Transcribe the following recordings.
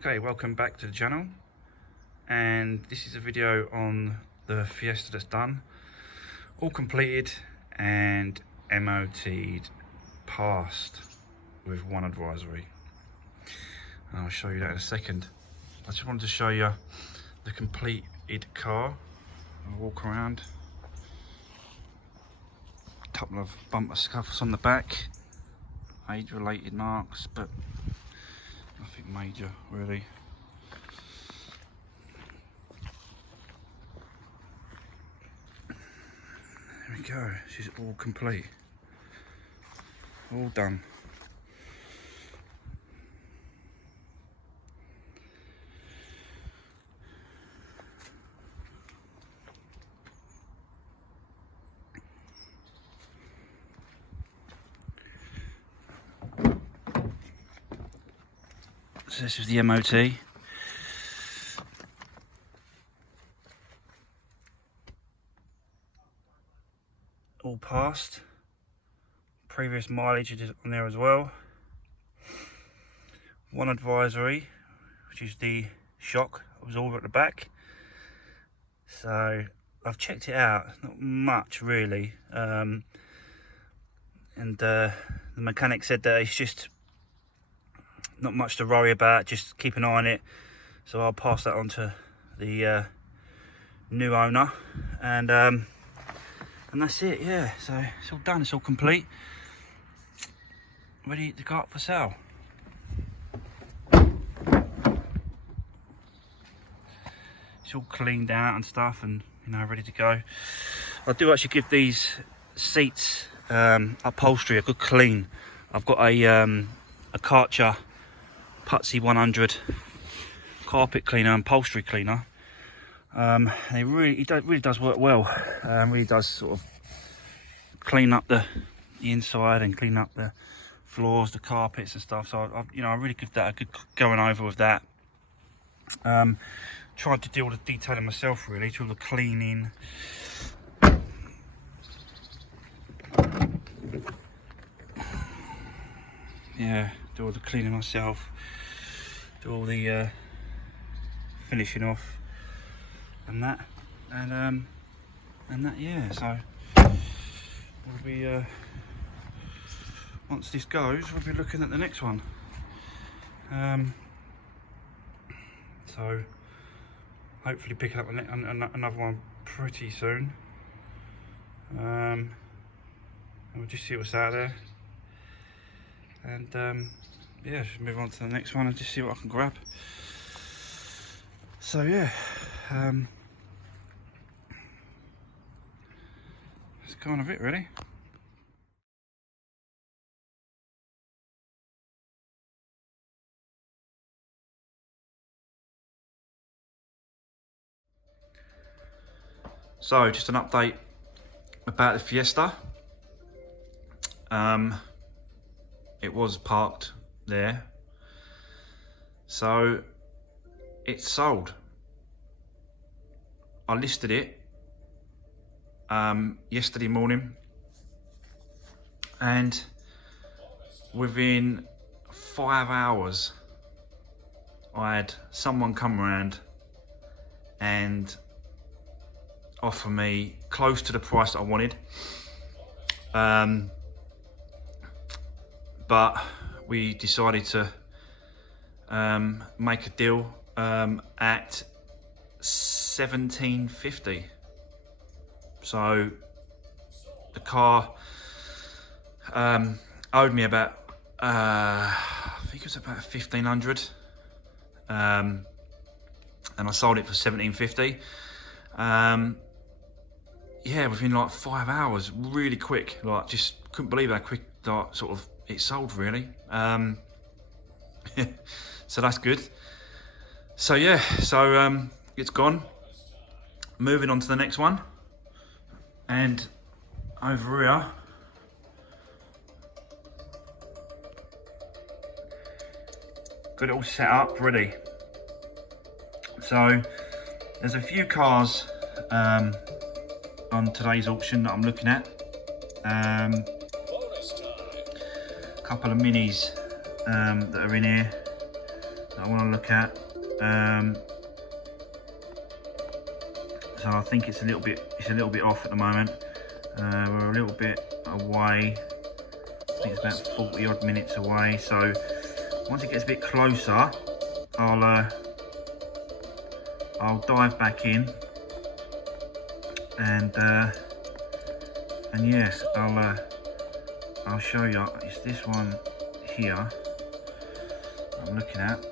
Okay, welcome back to the channel, and this is a video on the Fiesta that's done, all completed and MOT'd, passed with one advisory. And I'll show you that in a second. I just wanted to show you the completed car. I'll walk around. A couple of bumper scuffs on the back, age-related marks, but nothing major really. There we go, she's all complete, all done. So this was the MOT. All passed. Previous mileage is on there as well. One advisory, which is the shock absorber at the back. So I've checked it out, not much really. And the mechanic said that it's just not much to worry about, just keep an eye on it. So I'll pass that on to the new owner, and that's it. Yeah, so it's all done, it's all complete, ready to go up for sale. It's all cleaned out and stuff, and you know, ready to go. I do actually give these seats upholstery a good clean. I've got a Karcher Putsy 100 carpet cleaner and upholstery cleaner. It really does work well. Really does sort of clean up the inside and clean up the floors, the carpets and stuff. So I really give that a good going over with that. Tried to do all the detailing myself, really, do all the cleaning. Yeah, do all the cleaning myself. Do all the finishing off and that, and that, yeah. So we'll be once this goes, we'll be looking at the next one. So hopefully picking up another one pretty soon. And we'll just see what's out there, and yeah, just move on to the next one and just see what I can grab. So yeah, that's kind of it really. So just an update about the Fiesta. It was parked there, so it's sold. I listed it yesterday morning, and within 5 hours I had someone come around and offer me close to the price that I wanted. But we decided to make a deal at $1,750. So the car owed me about I think it was about $1,500, and I sold it for $1,750. Yeah, within like 5 hours, really quick. Like, just couldn't believe how quick that sort of it sold, really. So that's good. So yeah, so it's gone. Moving on to the next one, and over here got it all set up, ready. So there's a few cars on today's auction that I'm looking at. A couple of minis that are in here. that I want to look at. So I think it's a little bit off at the moment. We're a little bit away. I think it's about 40 odd minutes away. So once it gets a bit closer, I'll dive back in and yeah, I'll show you. It's this one here I'm looking at.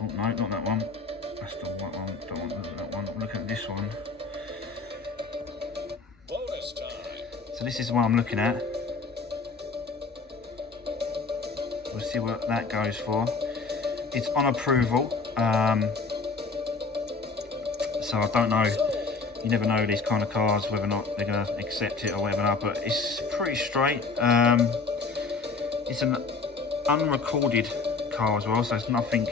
Oh no, not that one. That's the right one. Don't want to look at that one. I'm looking at this one. So this is the one I'm looking at. We'll see what that goes for. It's on approval. So I don't know. You never know these kind of cars whether or not they're going to accept it or whatever. But it's pretty straight. It's an unrecorded car as well, so it's nothing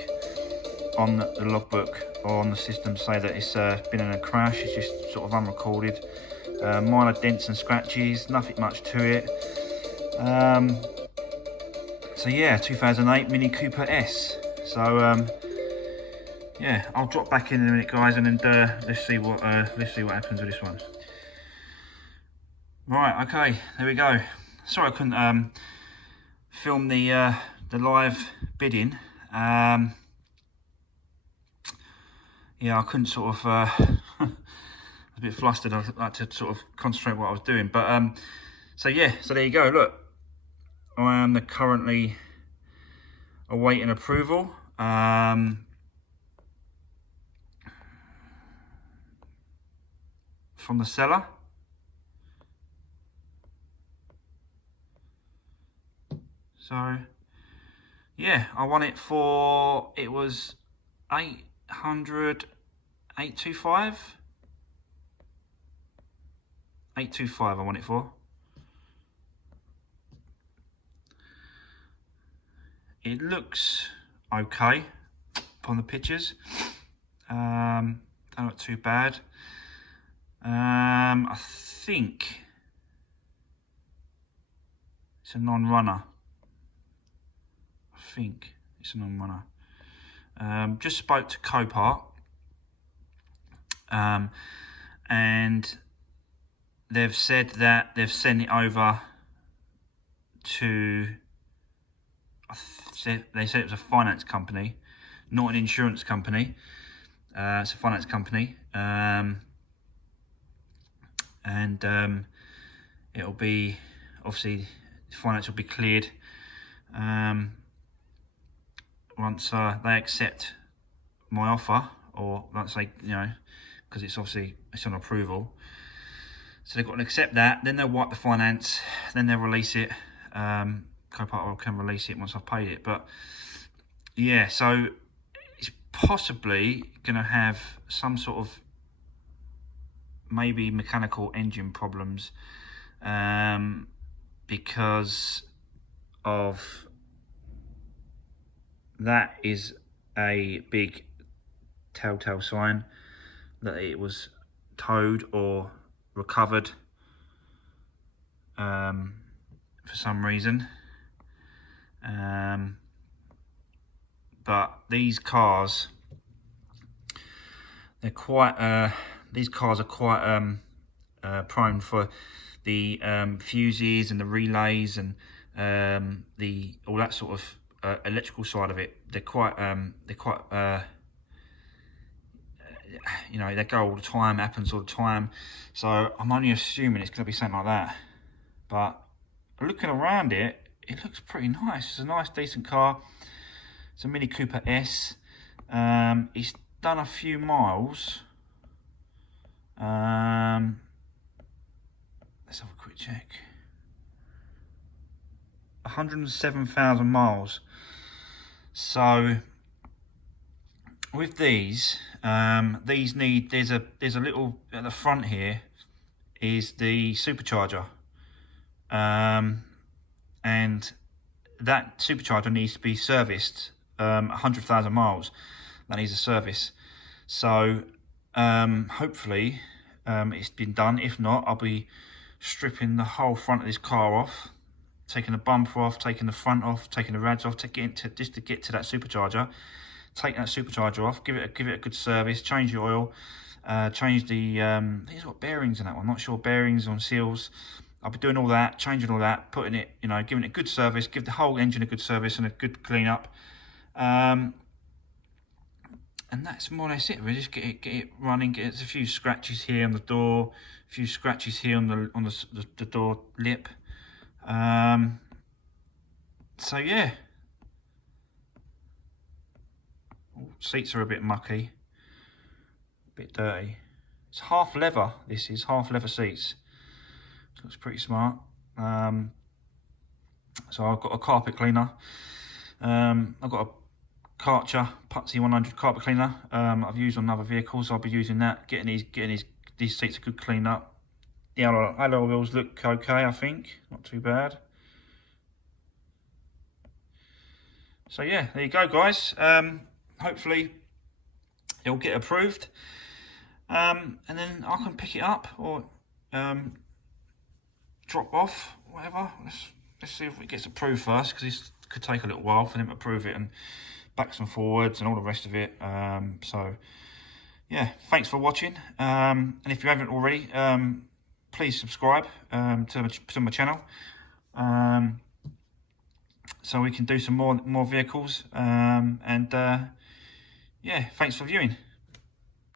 on the logbook or on the system to say that it's been in a crash. It's just sort of unrecorded. Minor dents and scratches, nothing much to it. So yeah, 2008 Mini Cooper S. So yeah, I'll drop back in a minute, guys, and then let's see what happens with this one. Right, okay, there we go. Sorry I couldn't film the live bidding. Yeah, I couldn't sort of. I was a bit flustered. I like to sort of concentrate what I was doing. But so yeah, so there you go. Look, I am currently awaiting approval. From the seller. So yeah, I won it for, it was 825 I won it for. It looks okay upon the pictures. Don't look too bad. I think it's a non-runner. I think it's a non-runner. Just spoke to Copart, and they've said that they've sent it over to, they said it was a finance company, not an insurance company. It's a finance company, and it'll be, obviously the finance will be cleared once they accept my offer, or once they, you know, because it's obviously, it's on approval. So they've got to accept that, then they'll wipe the finance, then they'll release it. Copart can release it once I've paid it. But yeah, so it's possibly going to have some sort of maybe mechanical engine problems, because of that is a big telltale sign that it was towed or recovered for some reason. But these cars, they're quite these cars are quite prone for the fuses and the relays and the all that sort of electrical side of it. They're quite you know, they go all the time, happens all the time. So I'm only assuming it's going to be something like that. But looking around it, it looks pretty nice. It's a nice, decent car. It's a Mini Cooper S. It's done a few miles. Let's have a quick check. 107,000 miles. So with these need, there's a little at the front here is the supercharger, and that supercharger needs to be serviced. 100,000 miles, that needs a service. So hopefully it's been done. If not, I'll be stripping the whole front of this car off, taking the bumper off, taking the front off, taking the rads off, just to get to that supercharger. Take that supercharger off, give it a good service, change the oil, change the I think it's got bearings in that one, I'm not sure, bearings on seals. I'll be doing all that, changing all that, putting it, you know, giving it a good service, give the whole engine a good service and a good clean up. And that's more or less it. We just get it running. There's a few scratches here on the door, a few scratches here on the door lip. So yeah, seats are a bit mucky, a bit dirty. It's half leather. This is half leather seats. Looks pretty smart. So I've got a carpet cleaner. I've got a Karcher Putty 100 carpet cleaner. I've used on other vehicles. I'll be using that, getting these seats a good clean up. The alloy wheels look okay, I think, not too bad. So yeah, there you go, guys. Hopefully it'll get approved, and then I can pick it up or drop off, whatever. Let's see if it gets approved first, because it could take a little while for them to approve it, and backs and forwards and all the rest of it. So yeah, thanks for watching, and if you haven't already, please subscribe to my channel, so we can do some more vehicles, and yeah, thanks for viewing.